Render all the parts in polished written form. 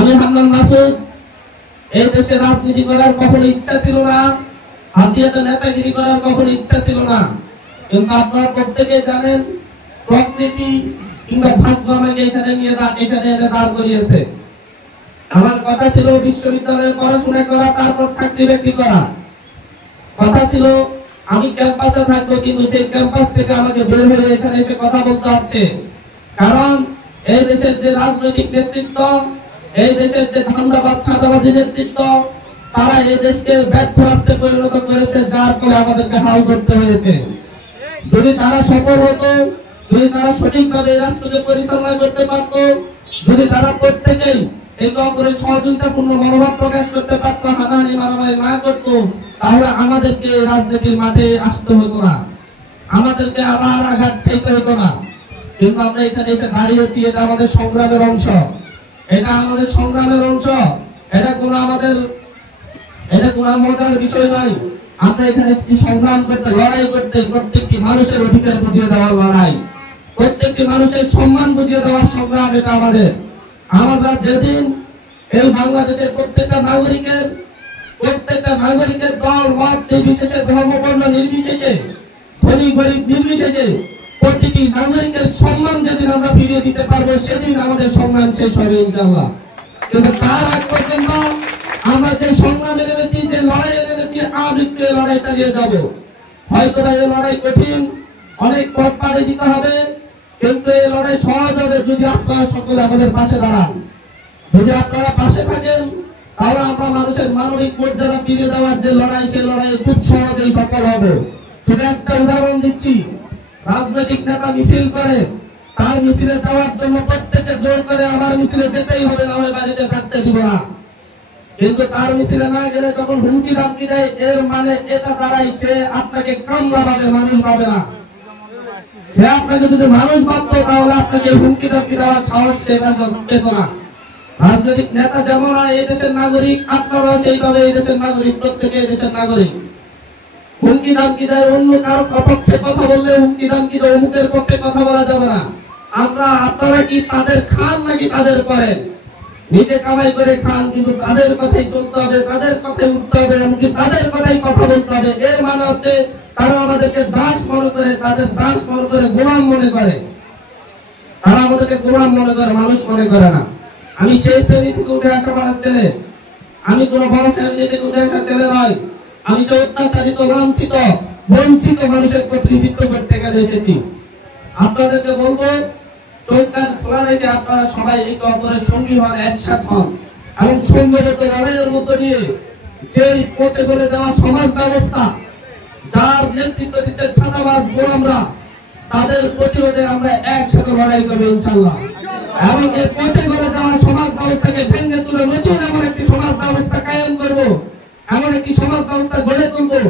আমি হান্নান মাসুদ এই দেশে রাজনীতি করার কখনো ইচ্ছা ছিল না, হাতিয়াতে নেতাগিরি করার কখনো ইচ্ছা ছিল না, কিন্তু আপনারা প্রত্যেকে জানেন প্রকৃতি কিংবা ভাগ্য আমাকে এখানে এনে দাঁড় করিয়েছে। আমার কথা ছিল বিশ্ববিদ্যালয়ে পড়াশোনা করা, তারপর চাকরি বাকরি করা। কথা ছিল আমি ক্যাম্পাসে থাকবো, কিন্তু সেই ক্যাম্পাস থেকে আমাকে বের হয়ে এখানে এসে কথা বলতে হচ্ছে। কারণ এই দেশের যে রাজনৈতিক নেতৃত্ব, এই দেশের যে ধান্দাবাদ ছাদাবাজি নেতৃত্ব, তারা এই দেশকে ব্যর্থ রাষ্ট্রে পরিণত করেছে, যার ফলে আমাদেরকে হাল করতে হয়েছে। যদি তারা সফল হতো, যদি তারা সঠিকভাবে এই রাষ্ট্রকে পরিচালনা করতে পারত, যদি তারা প্রত্যেকেই একে অপরের সহযোগিতাপূর্ণ মনোভাব প্রকাশ করতে পারত, হানাহানি মারামারি না করত, তাহলে আমাদেরকে রাজনীতির মাঠে আসতে হতো না, আমাদেরকে আবার আঘাত খেতে হতো না। কিন্তু আমরা এখানে এসে দাঁড়িয়েছি, এটা আমাদের সংগ্রামের অংশ, এটা আমাদের সংগ্রামের অংশ, এটা কোনো মজার বিষয় নয়। আমরা এখানে সংগ্রাম করতে, লড়াই করতে, প্রত্যেকটি মানুষের অধিকার বুঝিয়ে দেওয়ার লড়াই, প্রত্যেকটি মানুষের সম্মান বুঝিয়ে দেওয়ার সংগ্রাম এটা আমাদের। আমরা যেদিন এই বাংলাদেশের প্রত্যেকটা নাগরিকের দল মত নির্বিশেষে, ধর্ম বর্ণ নির্বিশেষে, ধনী গরিব নির্বিশেষে প্রতিটি নাগরিকের সম্মান যেদিন আমরা ফিরিয়ে দিতে পারবো, সেদিন আমাদের সংগ্রাম শেষ হবে ইনশাআল্লাহ। কিন্তু তার আগ পর্যন্ত আমরা যে সংগ্রামে নেমেছি, যে লড়াইয়ে নেমেছি, আমৃত্যু লড়াই চালিয়ে যাব। হয়তো এই লড়াই কঠিন, অনেক পথ পাড়ি দিতে হবে, কিন্তু এই লড়াই সহজ হবে যদি আপনারা সকলে আমাদের পাশে দাঁড়ান। যদি আপনারা পাশে থাকেন, তাহলে আমরা মানুষের মানবিক মর্যাদা ফিরিয়ে দেওয়ার যে লড়াই, সেই লড়াই খুব সহজেই সফল হবে। শুধু একটা উদাহরণ দিচ্ছি, রাজনৈতিক নেতা মিছিল করে, তার মিছিলে যাওয়ার জন্য প্রত্যেকে জোর করে আমার মিছিলে যেতেই হবে, না হয় বাড়িতে থাকতে দিব না। কিন্তু তার মিছিলে না গেলে যখন হুমকি ধামকি দেয়, এর মানে এটা দ্বারাই সে আপনাকে কামলা ভাবে, মানুষ ভাবে না। সে আপনাকে যদি মানুষ ভাবতো, তাহলে আপনাকে হুমকি ধামকি দেওয়ার সাহস সে পেত না। রাজনৈতিক নেতা যেমন এই দেশের নাগরিক, আপনারাও সেইভাবে এই দেশের নাগরিক, প্রত্যেকে এই দেশের নাগরিক। হুমকি ধামকি দেয়, অন্য কারো পক্ষে কথা বললে হুমকি ধামকি দেয়, অমুকের পক্ষে কথা বলা যাবে না। আপনারা কি তাদের খান নাকি তাদের করেন? নিজে কামাই করে খান, কিন্তু তাদের কথাই চলতে হবে, তাদের কথাই উঠতে হবে, এমনকি তাদের কথাই কথা বলতে হবে। এর মানে হচ্ছে তারা আমাদেরকে দাস মনে করে, তাদের দাস মনে করে, গোলাম মনে করে। তারা আমাদেরকে গোলাম মনে করে, মানুষ মনে করে না। আমি সেই শ্রেণী থেকে উঠে আসা মানুষ ছেলে, আমি কোন বড় ফ্যামিলি থেকে উঠে আসা ছেলে নয়। আমি যে অত্যাচারিত, লাঞ্ছিত, বঞ্চিত মানুষের প্রতিনিধিত্ব করতে গেলে এসেছি। আপনাদেরকে বলবো, চোখ কান খোলা রেখে আপনারা সবাই একে অপরের সঙ্গী হন, একসাথ হন, এবং সংগঠিত লড়াইয়ের মধ্য দিয়ে যেই পচে গলে দেওয়া সমাজ ব্যবস্থা, যার নেতৃত্ব দিচ্ছে ছাত্রবাস গোলামরা, তাদের প্রতিরোধে আমরা একসাথে লড়াই করবো ইনশাআল্লাহ। এবং এই পচে গলে দেওয়া সমাজ ব্যবস্থাকে ভেঙে তুলে নতুন এমন একটি সমাজ ব্যবস্থা কায়েম করবো, এমন একটি সমাজ ব্যবস্থা গড়ে তুলবো,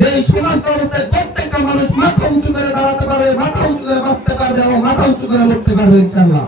যে সমাজ ব্যবস্থায় প্রত্যেকটা মানুষ মাথা উঁচু করে দাঁড়াতে পারবে, মাথা উঁচু করে বাঁচতে পারবে এবং মাথা উঁচু করে লড়তে পারবে ইনশাআল্লাহ।